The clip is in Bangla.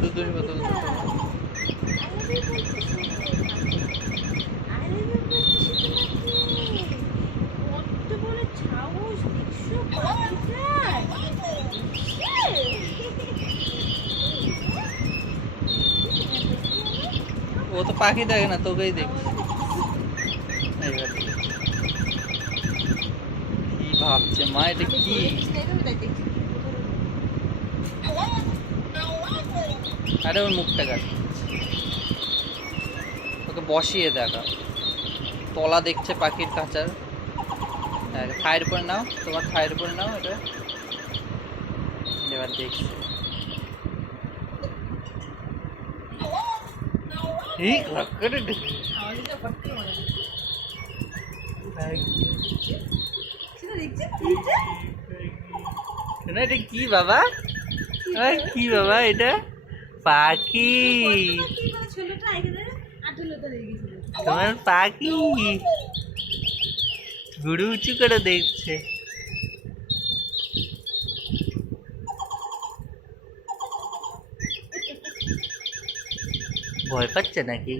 দুধের বোতল ও তো পাখি দেখে না, তোকেই দেখছে। কি ভাবছে মা, এটা কি? আরে ওর মুখটা কাট, ওকে বসিয়ে দেখা। তলা দেখছে পাখির খাঁচার। থায়ের উপরে নাও, তোমার থায়ের উপরে নাও এটা। এবার দেখছে এটা কি বাবা? কি বাবা এটা? পাখি, তোমার পাখি গুরু উঁচু করে দেখছে। ভয় পাচ্ছে নাকি?